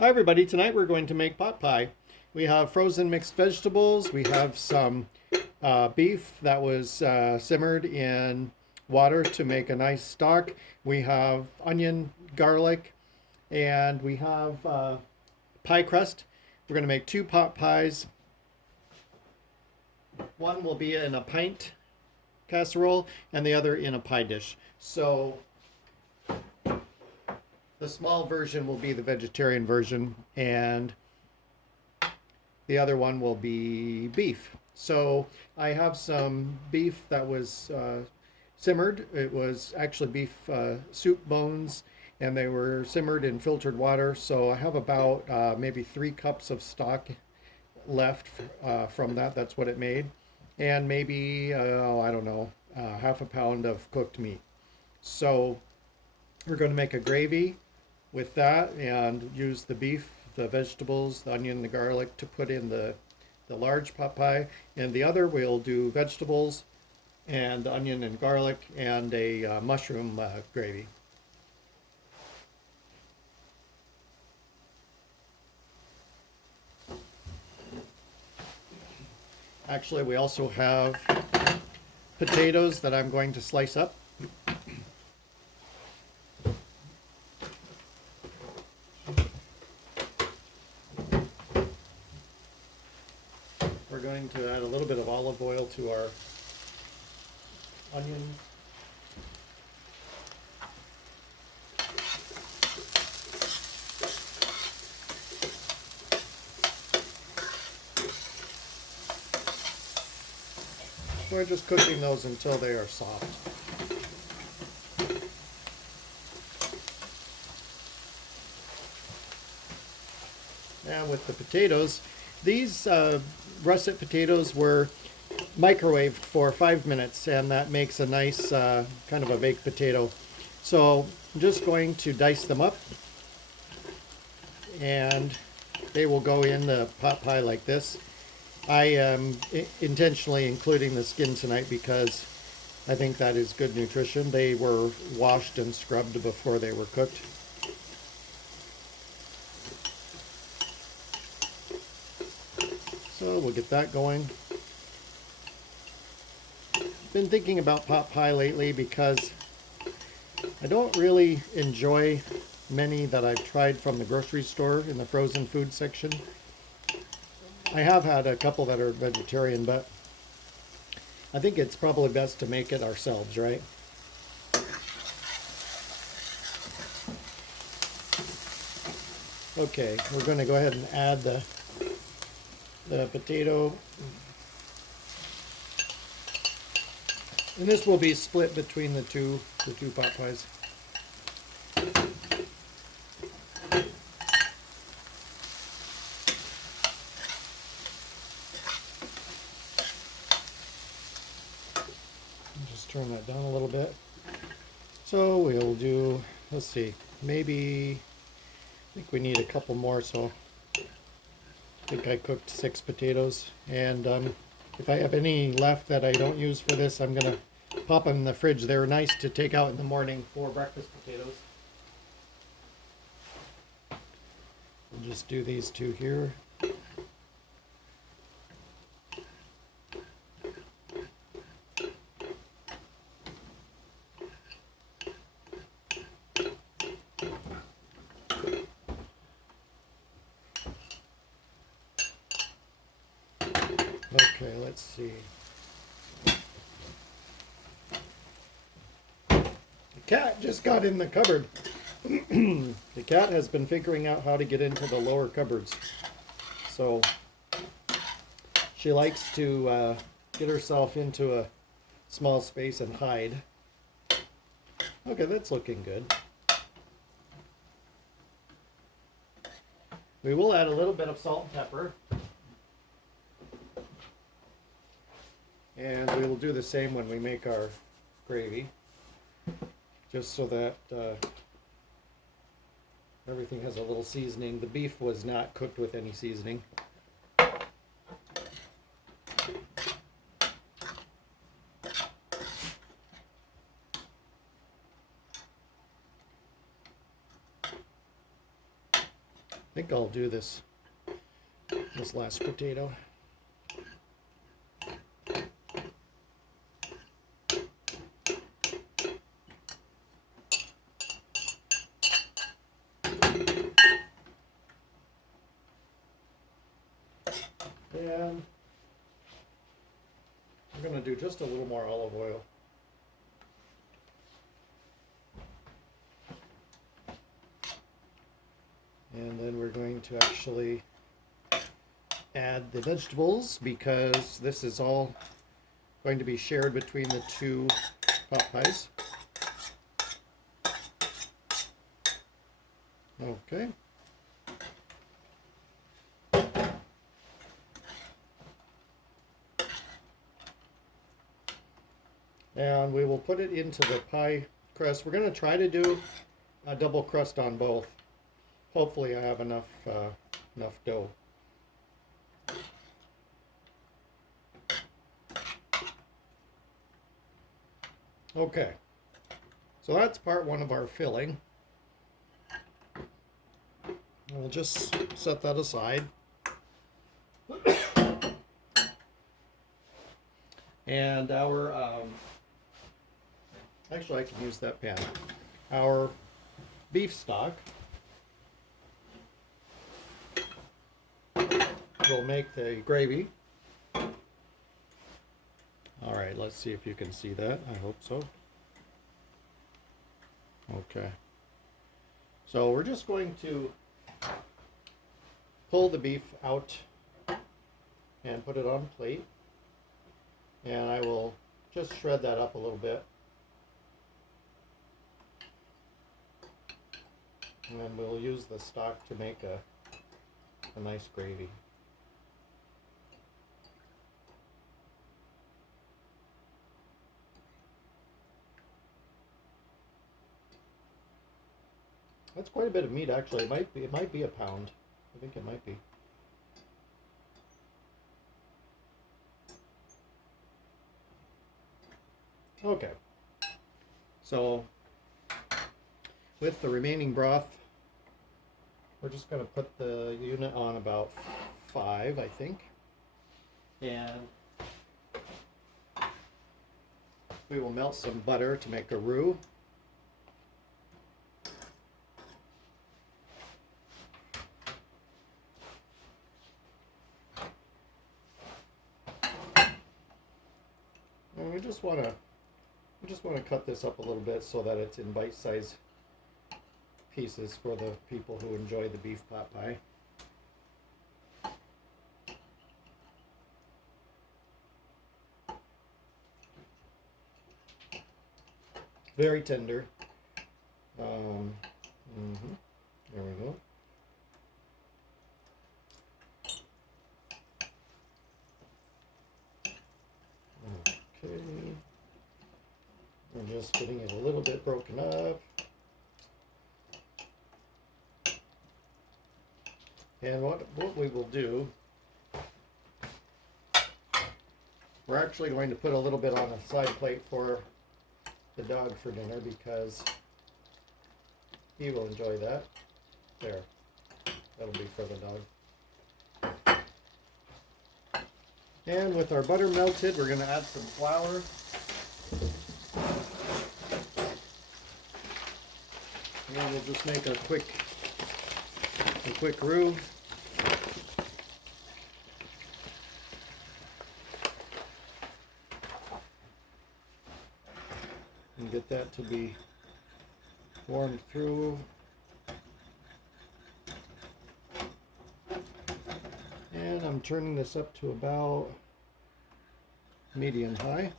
Hi everybody, tonight we're going to make pot pie. We have frozen mixed vegetables, we have some beef that was simmered in water to make a nice stock. We have onion, garlic, and we have pie crust. We're going to make two pot pies. One will be in a pint casserole and the other in a pie dish. So the small version will be the vegetarian version, and the other one will be beef. So I have some beef that was simmered. It was actually beef soup bones, and they were simmered in filtered water. So I have about maybe 3 cups of stock left from that. That's what it made. And maybe, I don't know, half a pound of cooked meat. So we're going to make a gravy with that and use the beef, the vegetables, the onion, the garlic to put in the large pot pie. And the other we'll do vegetables and onion and garlic and a mushroom gravy. Actually, we also have potatoes that I'm going to slice up. We're going to add a little bit of olive oil to our onions. We're just cooking those until they are soft. And with the potatoes, these russet potatoes were microwaved for 5 minutes, and that makes a nice kind of a baked potato. So I'm just going to dice them up, and they will go in the pot pie like this. I am intentionally including the skin tonight because I think that is good nutrition. They were washed and scrubbed before they were cooked. So we'll get that going. Been thinking about pot pie lately because I don't really enjoy many that I've tried from the grocery store in the frozen food section. I have had a couple that are vegetarian, but I think it's probably best to make it ourselves, right? Okay, we're going to go ahead and add the potato. And this will be split between the two pot pies. Just turn that down a little bit. So we'll do, let's see, maybe, I think we need a couple more, so I think I cooked 6 potatoes. And if I have any left that I don't use for this, I'm going to pop them in the fridge. They're nice to take out in the morning for breakfast potatoes. We'll just do these two here. Okay, let's see. The cat just got in the cupboard. The cat has been figuring out how to get into the lower cupboards. So she likes to get herself into a small space and hide. Okay, that's looking good. We will add a little bit of salt and pepper. And we will do the same when we make our gravy, just so that everything has a little seasoning. The beef was not cooked with any seasoning. think I'll do this last potato. And I'm going to do just a little more olive oil. And then we're going to actually add the vegetables because this is all going to be shared between the two pot pies. Okay. And we will put it into the pie crust. We're going to try to do a double crust on both. Hopefully I have enough dough. Okay, so that's part one of our filling. We'll just set that aside. And our, actually I can use that pan. Our beef stock will make the gravy. All right, let's see if you can see that. I hope so. Okay. So we're just going to pull the beef out and put it on a plate. And I will just shred that up a little bit. And then we'll use the stock to make a nice gravy. That's quite a bit of meat, actually. It might be a pound. I think it might be. Okay. So with the remaining broth, we're just going to put the unit on about 5, I think. And we will melt some butter to make a roux. And we just want to cut this up a little bit so that it's in bite-sized pieces for the people who enjoy the beef pot pie. Very tender. There we go. Okay. We're just getting it a little bit broken up. And what we will do, we're actually going to put a little bit on a side plate for the dog for dinner because he will enjoy that. There, that'll be for the dog. And with our butter melted, we're going to add some flour. And then we'll just make a quick roux. And get that to be warmed through. And I'm turning this up to about medium high.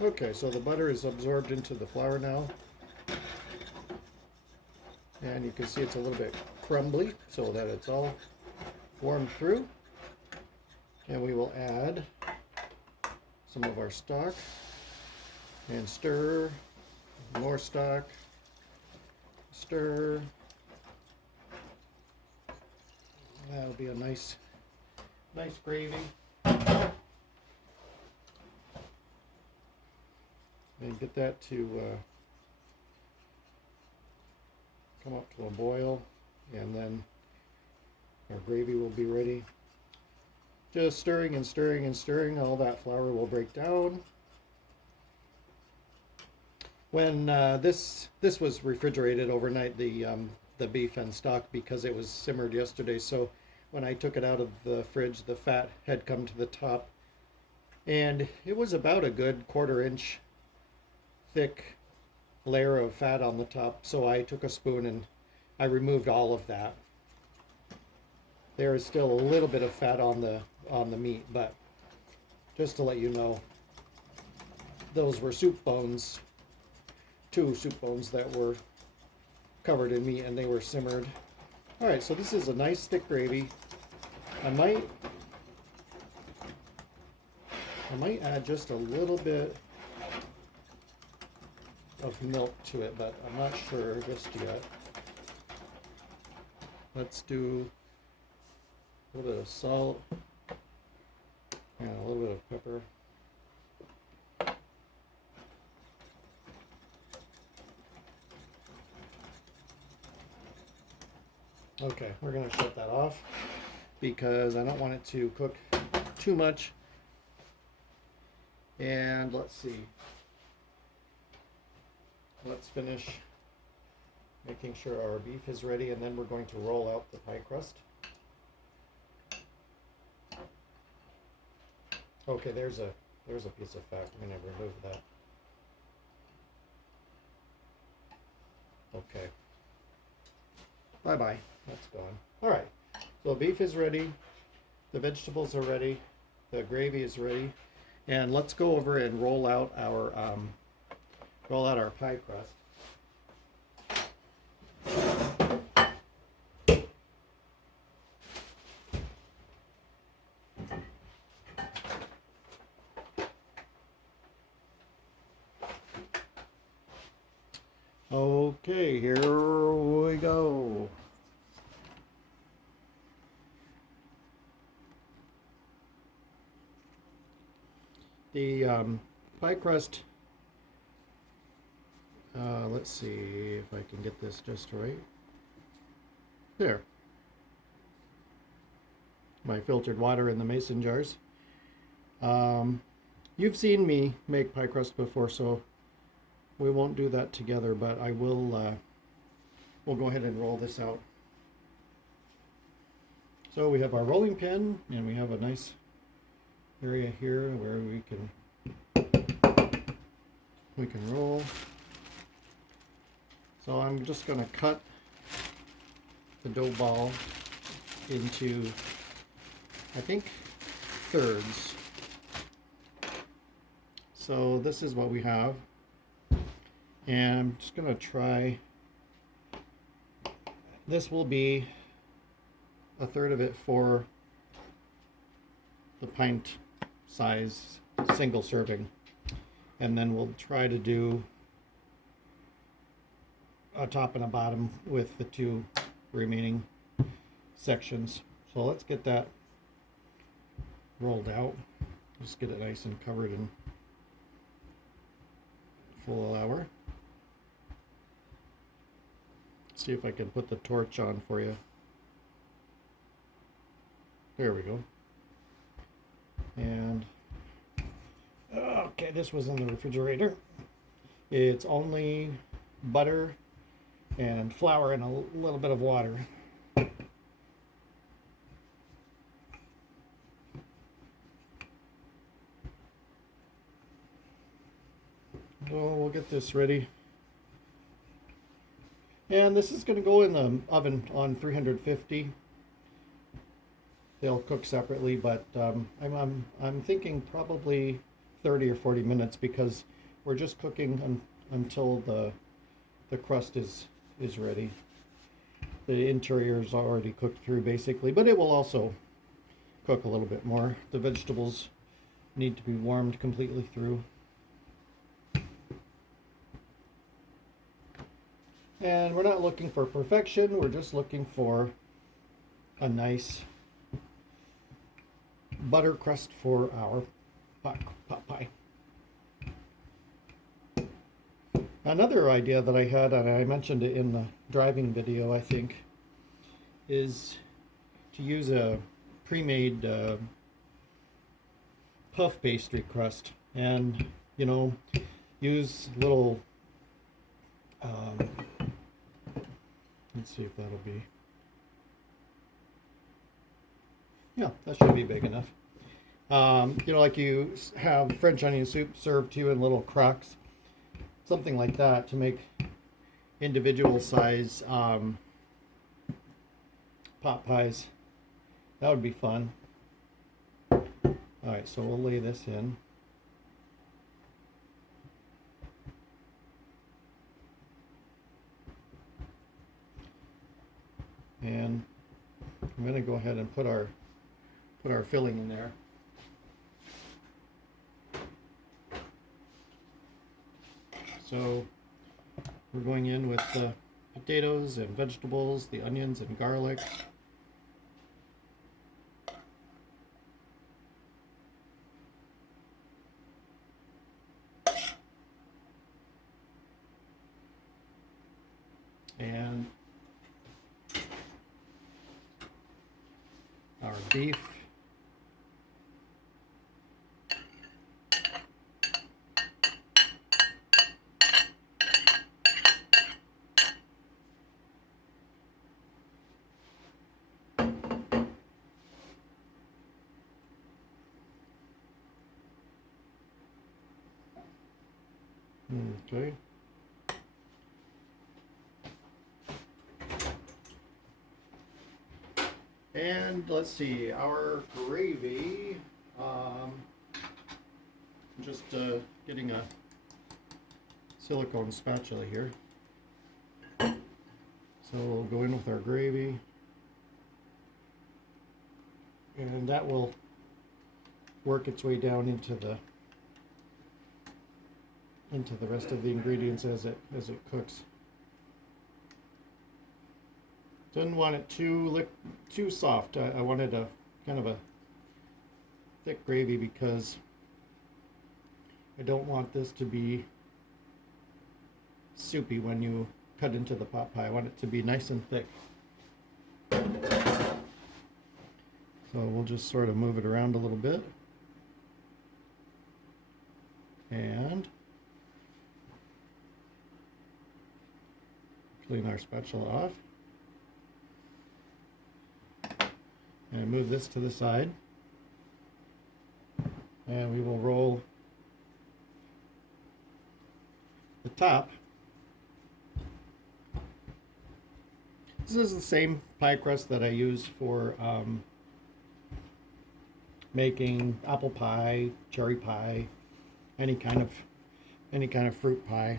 Okay, so the butter is absorbed into the flour now. And you can see it's a little bit crumbly so that it's all warmed through. And we will add some of our stock and stir, more stock, stir. That'll be a nice gravy. And get that to come up to a boil, and then our gravy will be ready. Just stirring and stirring and stirring, all that flour will break down. When this was refrigerated overnight, the beef and stock, because it was simmered yesterday. So when I took it out of the fridge, the fat had come to the top, and it was about a good 1/4 inch thick layer of fat on the top. So I took a spoon and I removed all of that. There is still a little bit of fat on the meat, but just to let you know, those were soup bones, 2 soup bones that were covered in meat, and they were simmered. All right, so this is a nice thick gravy. I might add just a little bit of milk to it, but I'm not sure just yet. Let's do a little bit of salt and a little bit of pepper. Okay, we're going to shut that off because I don't want it to cook too much. And let's see. Let's finish making sure our beef is ready, and then we're going to roll out the pie crust. Okay, there's a piece of fat. I'm going to remove that. Okay. Bye-bye. That's gone. All right. So beef is ready. The vegetables are ready. The gravy is ready. And let's go over and roll out our pie crust. Okay, here we go. The pie crust, let's see if I can get this just right. There. My filtered water in the mason jars. You've seen me make pie crust before, so we won't do that together, but I will, we'll go ahead and roll this out. So we have our rolling pin, and we have a nice area here where we can roll. So I'm just going to cut the dough ball into, I think, thirds. So this is what we have, and I'm just going to try. This will be a third of it for the pint size single serving, and then we'll try to do a top and a bottom with the 2 remaining sections. So let's get that rolled out. Just get it nice and covered in full flour. See if I can put the torch on for you. There we go. And okay, this was in the refrigerator. It's only butter and flour and a little bit of water. So we'll get this ready. And this is going to go in the oven on 350. They'll cook separately, but I'm thinking probably 30 or 40 minutes, because we're just cooking until the crust is ready. The interior is already cooked through basically, but it will also cook a little bit more. The vegetables need to be warmed completely through. And we're not looking for perfection, we're just looking for a nice butter crust for our pot pie. Another idea that I had, and I mentioned it in the driving video, I think, is to use a pre-made puff pastry crust, and use little let's see if that'll be, yeah, that should be big enough. Like you have French onion soup served to you in little crocks, something like that, to make individual size pot pies. That would be fun. Alright, so we'll lay this in. And I'm going to go ahead and put our filling in there. So we're going in with the potatoes and vegetables, the onions and garlic. And our beef. Okay. And let's see, our gravy, just getting a silicone spatula here. So we'll go in with our gravy, and that will work its way down into the rest of the ingredients as it cooks. Didn't want it too soft. I wanted a kind of a thick gravy because I don't want this to be soupy when you cut into the pot pie. I want it to be nice and thick. So we'll just sort of move it around a little bit. And clean our spatula off. And move this to the side. And we will roll the top. This is the same pie crust that I use for making apple pie, cherry pie, any kind of fruit pie.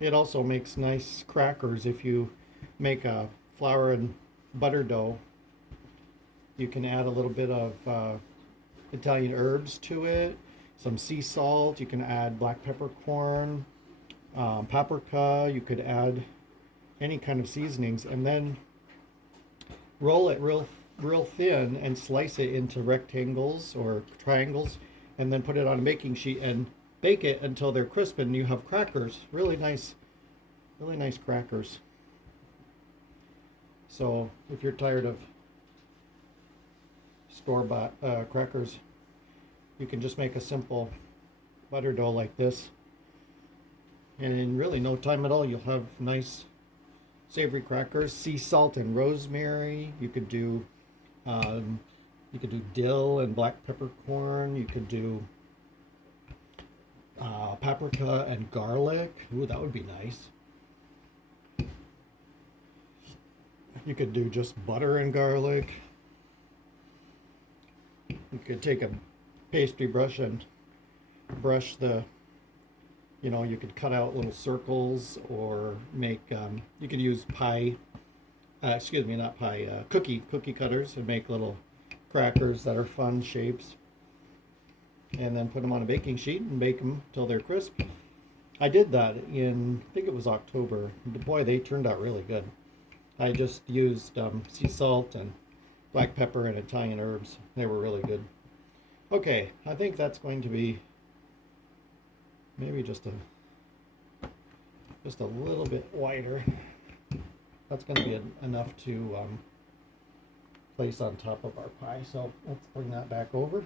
It also makes nice crackers if you make a flour and butter dough. You can add a little bit of Italian herbs to it, some sea salt. You can add black peppercorn, paprika. You could add any kind of seasonings, and then roll it real thin and slice it into rectangles or triangles, and then put it on a baking sheet and bake it until they're crisp, and you have crackers. Really nice crackers. So if you're tired of store-bought crackers, you can just make a simple butter dough like this, and in really no time at all you'll have nice savory crackers. Sea salt and rosemary. You could do dill and black peppercorn. You could do paprika and garlic. Ooh, that would be nice. You could do just butter and garlic. You could take a pastry brush and brush the, you could cut out little circles, or make, you could use cookie cutters and make little crackers that are fun shapes. And then put them on a baking sheet and bake them till they're crisp. I did that in, I think it was October. Boy, they turned out really good. I just used sea salt and black pepper and Italian herbs. They were really good. Okay, I think that's going to be maybe just a just a little bit wider. That's going to be enough to place on top of our pie. So let's bring that back over.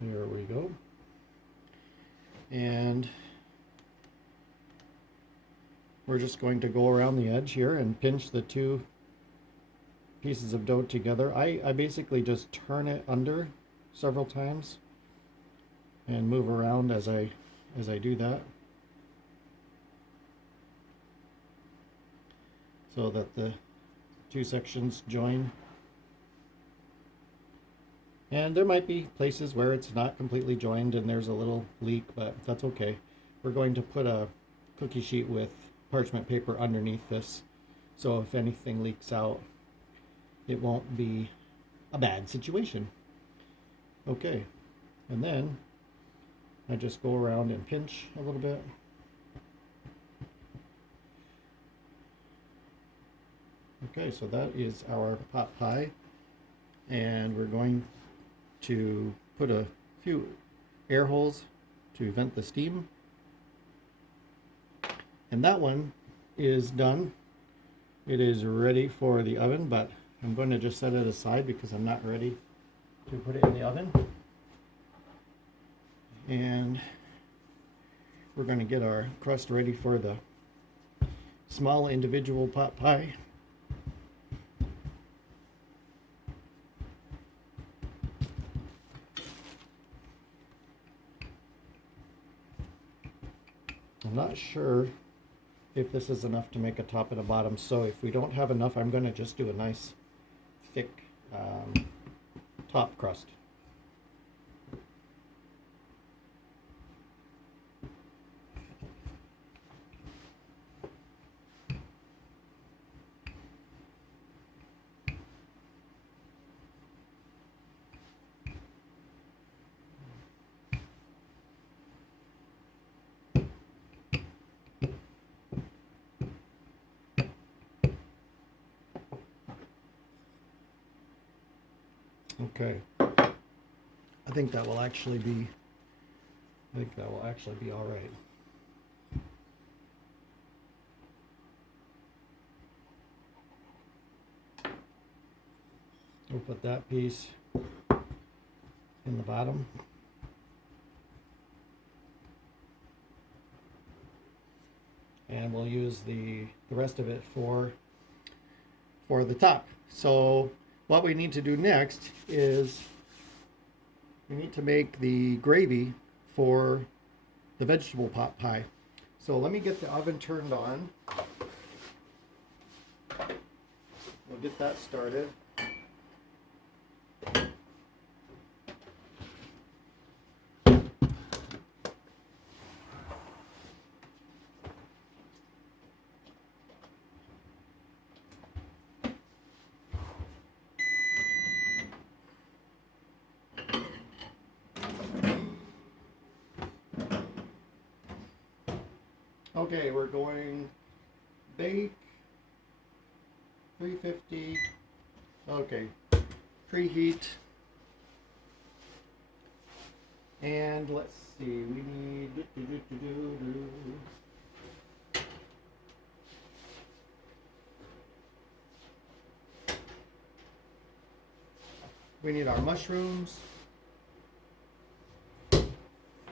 Here we go. And we're just going to go around the edge here and pinch the two pieces of dough together. I basically just turn it under several times and move around as I do that, so that the two sections join. And there might be places where it's not completely joined and there's a little leak, but that's okay. We're going to put a cookie sheet with parchment paper underneath this, so if anything leaks out, it won't be a bad situation. Okay, and then I just go around and pinch a little bit. Okay, so that is our pot pie, and we're going to put a few air holes to vent the steam. And that one is done. It is ready for the oven, but I'm going to just set it aside because I'm not ready to put it in the oven. And we're going to get our crust ready for the small individual pot pie. I'm not sure if this is enough to make a top and a bottom, so if we don't have enough, I'm going to just do a nice thick top crust. Okay, I think that will actually be all right. We'll put that piece in the bottom. And we'll use the rest of it for the top. So what we need to do next is we need to make the gravy for the vegetable pot pie. So let me get the oven turned on. We'll get that started. Okay, we're going bake 350. Okay, preheat. And let's see, we need we need our mushrooms.